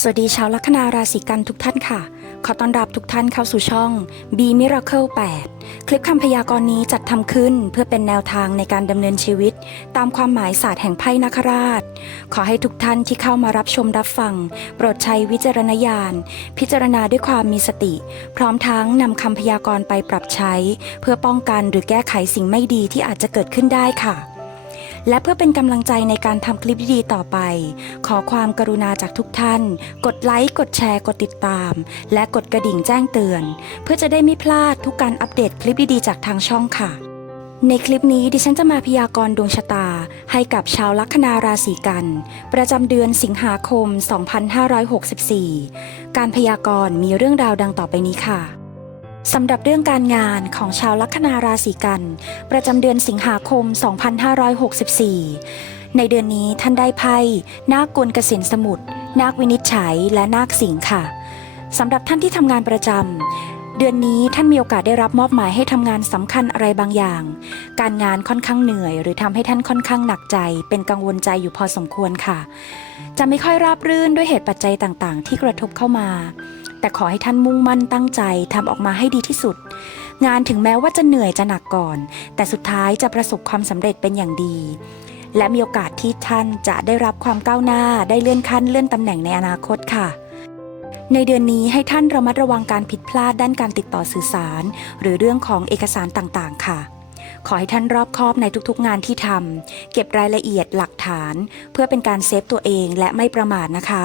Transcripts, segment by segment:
สวัสดีชาวลัคนาราศีกันทุกท่านค่ะ ขอต้อนรับทุกท่านเข้าสู่ช่อง B Miracle 8 คลิปคำพยากรณ์นี้จัดทำขึ้นเพื่อเป็นแนวทางในการดำเนินชีวิต ตามความหมายศาสตร์แห่งไพ่นาคราช ขอให้ทุกท่านที่เข้ามารับชมรับฟัง โปรดใช้วิจารณญาณ พิจารณาด้วยความมีสติ พร้อมทั้งนำคำพยากรณ์ไปปรับใช้ เพื่อป้องกันหรือแก้ไขสิ่งไม่ดีที่อาจจะเกิดขึ้นได้ค่ะ และเพื่อเป็นกำลังใจในการทำคลิปดีๆต่อไป ขอความกรุณาจากทุกท่าน กดไลค์ กดแชร์ กดติดตาม และกดกระดิ่งแจ้งเตือน เพื่อจะได้ไม่พลาดทุกการอัปเดตคลิปดีๆจากทางช่องค่ะ ในคลิปนี้ดิฉันจะมาพยากรณ์ดวงชะตา ให้กับชาวลัคนาราศีกัน ประจำเดือนสิงหาคม 2564 การพยากรณ์มีเรื่องราวดังต่อไปนี้ค่ะ สำหรับเรื่องการงานของชาวลัคนาราศีกัน ประจำเดือนสิงหาคม 2564 ในเดือนนี้ท่านได้ไพ่นาคกลเกษียณสมุทรนาควินิจฉัย และนาคสิงค่ะสำหรับท่านที่ทำงานประจำเดือนนี้ท่านมีโอกาสได้รับมอบหมายให้ทำงานสำคัญอะไรบางอย่าง การงานค่อนข้างเหนื่อย หรือทำให้ท่านค่อนข้างหนักใจ เป็นกังวลใจอยู่พอสมควรค่ะ จะไม่ค่อยราบรื่นด้วยเหตุปัจจัยต่างๆ ที่กระทบเข้ามา แต่ขอให้ท่านมุ่งมั่นตั้งใจทำออกมาให้ดีที่สุด งานถึงแม้ว่าจะเหนื่อยจะหนักก่อน แต่สุดท้ายจะประสบความสำเร็จเป็นอย่างดี และมีโอกาสที่ท่านจะได้รับความก้าวหน้าได้เลื่อนขั้นเลื่อนตำแหน่งในอนาคตค่ะในเดือนนี้ให้ท่านระมัดระวังการผิดพลาดด้านการติดต่อสื่อสาร หรือเรื่องของเอกสารต่างๆ ค่ะ ขอให้ท่านรอบคอบในทุกๆ งานที่ทำเก็บรายละเอียดหลักฐาน เพื่อเป็นการเซฟตัวเองและไม่ประมาทนะคะ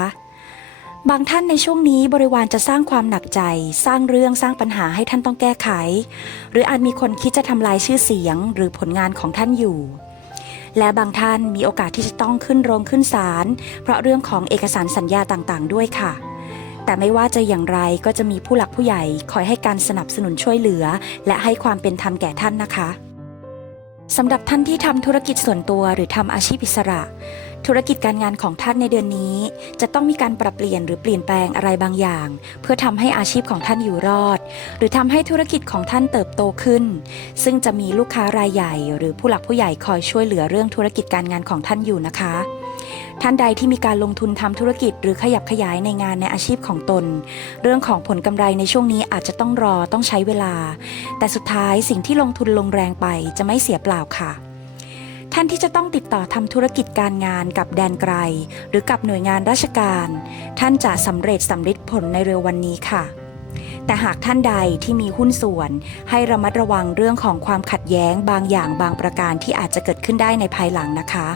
บางท่านในช่วงนี้บริวารจะสร้างความหนักใจ สร้างเรื่องสร้างปัญหาให้ท่านต้องแก้ไข หรืออาจมีคนคิดจะทำลายชื่อเสียง หรือผลงานของท่านอยู่ และบางท่านมีโอกาสที่จะต้องขึ้นโรงขึ้นศาลเพราะเรื่องของเอกสารสัญญาต่างๆ ด้วยค่ะ แต่ไม่ว่าจะอย่างไรก็จะมีผู้หลักผู้ใหญ่คอยให้การสนับสนุนช่วยเหลือ และให้ความเป็นธรรมแก่ท่านนะคะสำหรับท่านที่ทำธุรกิจส่วนตัวหรือทำอาชีพอิสระ ธุรกิจการงานของท่านในเดือนนี้ จะต้องมีการปรับเปลี่ยนหรือเปลี่ยนแปลงอะไรบางอย่าง เพื่อทำให้อาชีพของท่านอยู่รอด หรือทำให้ธุรกิจของท่านเติบโตขึ้น ซึ่งจะมีลูกค้ารายใหญ่ หรือผู้หลักผู้ใหญ่คอยช่วยเหลือเรื่องธุรกิจการงานของท่านอยู่นะคะท่านใดที่มีการลงทุนทำธุรกิจหรือขยับขยายในงานในอาชีพของตน เรื่องของผลกำไรในช่วงนี้อาจจะต้องรอต้องใช้เวลา แต่สุดท้ายสิ่งที่ลงทุนลงแรงไปจะไม่เสียเปล่าค่ะ ท่านที่จะต้องติดต่อทำธุรกิจการงานกับแดนไกล หรือกับหน่วยงานราชการ ท่านจะสำเร็จสำฤทธิ์ผลในเร็ววันนี้ค่ะ แต่หากท่านใดที่มีหุ้นส่วน ให้ระมัดระวังเรื่องของความขัดแย้งบางอย่างบางประการที่อาจจะเกิดขึ้นได้ในภายหลังนะคะ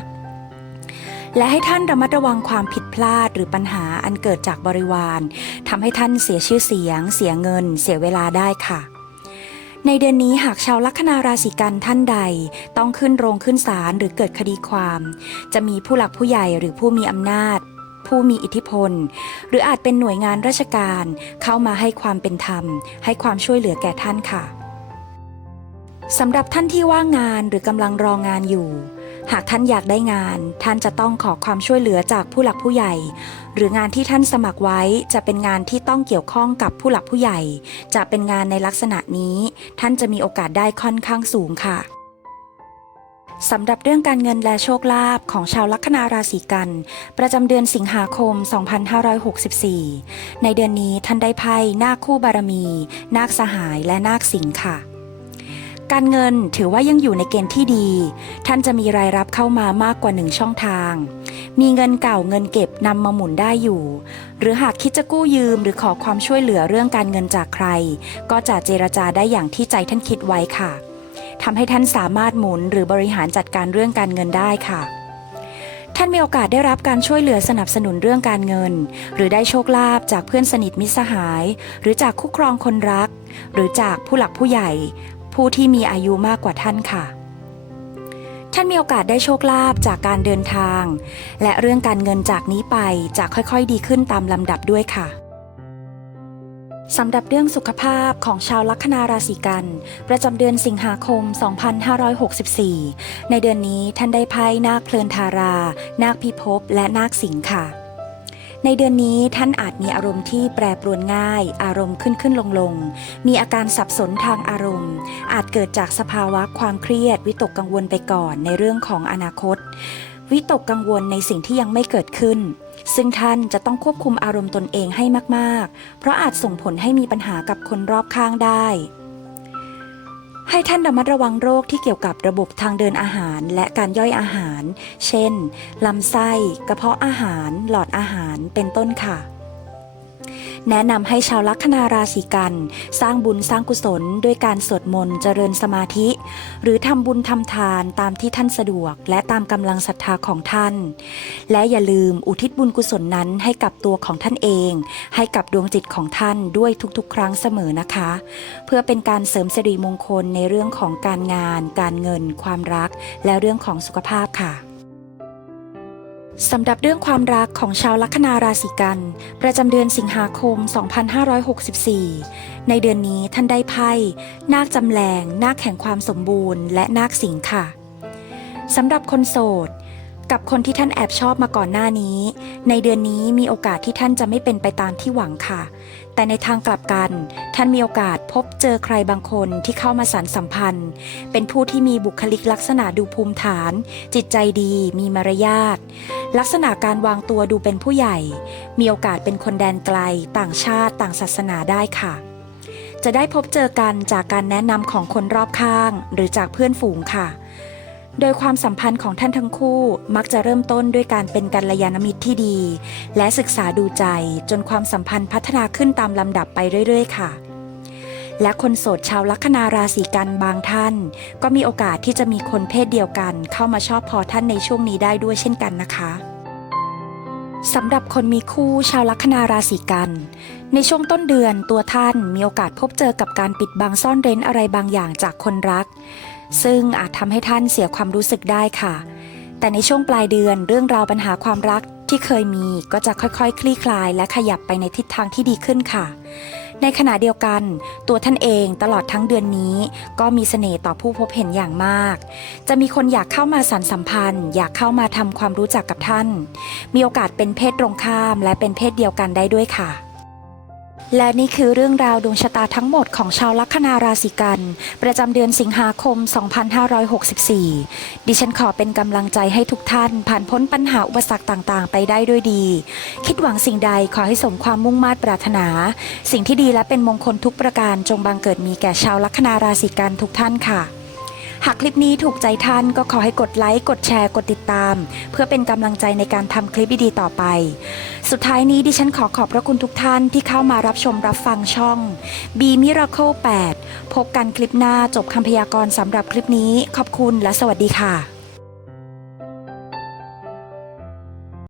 และให้ท่านระมัดระวังความผิดพลาดหรือปัญหาอันเกิดจากบริวารทำให้ท่านเสียชื่อเสียง เสียเงิน เสียเวลาได้ค่ะ ในเดือนนี้หากชาวลัคนาราศีกันท่านใด ต้องขึ้นโรงขึ้นศาลหรือเกิดคดีความ จะมีผู้หลักผู้ใหญ่หรือผู้มีอำนาจ ผู้มีอิทธิพล หรืออาจเป็นหน่วยงานราชการ เข้ามาให้ความเป็นธรรม ให้ความช่วยเหลือแก่ท่านค่ะสำหรับท่านที่ว่างงานหรือกำลังรองงานอยู่ หากท่านอยากได้งาน ท่านจะต้องขอความช่วยเหลือจากผู้หลักผู้ใหญ่ หรืองานที่ท่านสมัครไว้จะเป็นงานที่ต้องเกี่ยวข้องกับผู้หลักผู้ใหญ่ จะเป็นงานในลักษณะนี้ ท่านจะมีโอกาสได้ค่อนข้างสูงค่ะสำหรับเรื่องการเงินและโชคลาภของชาวลัคนาราศีกัน ประจำเดือนสิงหาคม 2564 ในเดือนนี้ท่านได้ไพ่นาคคู่บารมี นาคสหายและนาคสิงห์ค่ะ การเงินถือว่ายังอยู่ในเกณฑ์ที่ดี ท่านจะมีรายรับเข้ามามากกว่าหนึ่งช่องทาง มีเงินเก่าเงินเก็บนำมาหมุนได้อยู่ หรือหากคิดจะกู้ยืมหรือขอความช่วยเหลือเรื่องการเงินจากใคร ก็จะเจรจาได้อย่างที่ใจท่านคิดไว้ค่ะทำให้ท่านสามารถหมุนหรือบริหารจัดการเรื่องการเงินได้ค่ะท่านมีโอกาสได้รับการช่วยเหลือสนับสนุนเรื่องการเงิน หรือได้โชคลาภจากเพื่อนสนิทมิตรสหาย หรือจากคู่ครองคนรัก หรือจากผู้หลักผู้ใหญ่ ผู้ที่มีอายุมากกว่าท่านค่ะ ท่านมีโอกาสได้โชคลาภจากการเดินทาง และเรื่องการเงินจากนี้ไปจะค่อยๆดีขึ้นตามลำดับด้วยค่ะสำหรับเรื่องสุขภาพของชาวลัคนาราศีกัน ประจำเดือนสิงหาคม 2564 ในเดือนนี้ท่านได้ไพ่นาคเพลินทารา นาคพิภพและนาคสิงห์ค่ะ ในเดือนนี้ท่านอาจมีอารมณ์ที่แปรปรวนง่าย อารมณ์ขึ้นขึ้นลงลง มีอาการสับสนทางอารมณ์ อาจเกิดจากสภาวะความเครียด วิตกกังวลไปก่อนในเรื่องของอนาคต วิตกกังวลในสิ่งที่ยังไม่เกิดขึ้น ซึ่งท่านจะต้องควบคุมอารมณ์ตนเองให้มาก ๆ เพราะอาจส่งผลให้มีปัญหากับคนรอบข้างได้ ให้ท่านระมัดระวังโรคที่เกี่ยวกับระบบทางเดินอาหารและการย่อยอาหาร เช่น ลำไส้ กระเพาะอาหาร หลอดอาหาร เป็นต้นค่ะ แนะนำให้ชาวลัคนาราศีกัน สร้างบุญสร้างกุศลด้วยการสวดมนต์เจริญสมาธิ หรือทำบุญทำทานตามที่ท่านสะดวก และตามกำลังศรัทธาของท่าน และอย่าลืมอุทิศบุญกุศลนั้นให้กับตัวของท่านเอง ให้กับดวงจิตของท่านด้วยทุกๆ ครั้งเสมอนะคะ เพื่อเป็นการเสริมสิริมงคลในเรื่องของการงาน การเงิน ความรัก และเรื่องของสุขภาพค่ะ สำหรับเรื่องความรักของชาวลัคนาราศีกัน ประจำเดือนสิงหาคม 2564 ในเดือนนี้ท่านได้ไพ่ นาคจำแรงนาคแห่งความสมบูรณ์ และนาคสิงค์ค่ะสำหรับคนโสด กับคนที่ท่านแอบชอบมาก่อนหน้านี้ ในเดือนนี้มีโอกาสที่ท่านจะไม่เป็นไปตามที่หวังค่ะ แต่ในทางกลับกัน ท่านมีโอกาสพบเจอใครบางคนที่เข้ามาสานสัมพันธ์ เป็นผู้ที่มีบุคลิกลักษณะดูภูมิฐาน จิตใจดีมีมารยาท ลักษณะการวางตัวดูเป็นผู้ใหญ่ มีโอกาสเป็นคนแดนไกล ต่างชาติต่างศาสนาได้ค่ะ จะได้พบเจอกันจากการแนะนำของคนรอบข้าง หรือจากเพื่อนฝูงค่ะ โดยความสัมพันธ์ของท่านทั้งคู่มักจะเริ่มต้นด้วยการเป็นกัลยาณมิตรที่ดี และศึกษาดูใจจนความสัมพันธ์พัฒนาขึ้นตามลำดับไปเรื่อย ๆ ค่ะ และคนโสดชาวลัคนาราศีกันบางท่าน ก็มีโอกาสที่จะมีคนเพศเดียวกัน เข้ามาชอบพอท่านในช่วงนี้ได้ด้วยเช่นกันนะคะสำหรับคนมีคู่ชาวลัคนาราศีกัน ในช่วงต้นเดือนตัวท่านมีโอกาสพบเจอกับการปิดบังซ่อนเร้นอะไรบางอย่างจากคนรัก ซึ่งอาจทำให้ท่านเสียความรู้สึกได้ค่ะ แต่ในช่วงปลายเดือนเรื่องราวปัญหาความรักที่เคยมีก็จะค่อยๆ คลี่คลายและขยับไปในทิศทางที่ดีขึ้นค่ะ ในขณะเดียวกัน ตัวท่านเองตลอดทั้งเดือนนี้ ก็มีเสน่ห์ต่อผู้พบเห็นอย่างมาก จะมีคนอยากเข้ามาสานสัมพันธ์ อยากเข้ามาทำความรู้จักกับท่าน มีโอกาสเป็นเพศตรงข้ามและเป็นเพศเดียวกันได้ด้วยค่ะ และนี่คือเรื่องราวดวงชะตาทั้งหมดของชาวลัคนาราศีกัน ประจำเดือนสิงหาคม 2564 ดิฉันขอเป็นกำลังใจให้ทุกท่าน ผ่านพ้นปัญหาอุปสรรคต่างๆ ไปได้ด้วยดี คิดหวังสิ่งใดขอให้สมความมุ่งมา่ปรารถนา สิ่งที่ดีและเป็นมงคลทุกประการจงบังเกิดมีแก่ชาวลัคนาราศีกันทุกท่านค่ะ หากคลิปนี้ถูกใจท่านก็ขอให้กดไลค์กดแชร์กดติดตาม เพื่อเป็นกำลังใจในการทำคลิปดีๆต่อไป สุดท้ายนี้ดิฉันขอขอบพระคุณทุกท่านที่เข้ามารับชมรับฟังช่อง B Miracle 8 พบกันคลิปหน้าจบคำพยากรณ์สำหรับคลิปนี้ ขอบคุณและสวัสดีค่ะ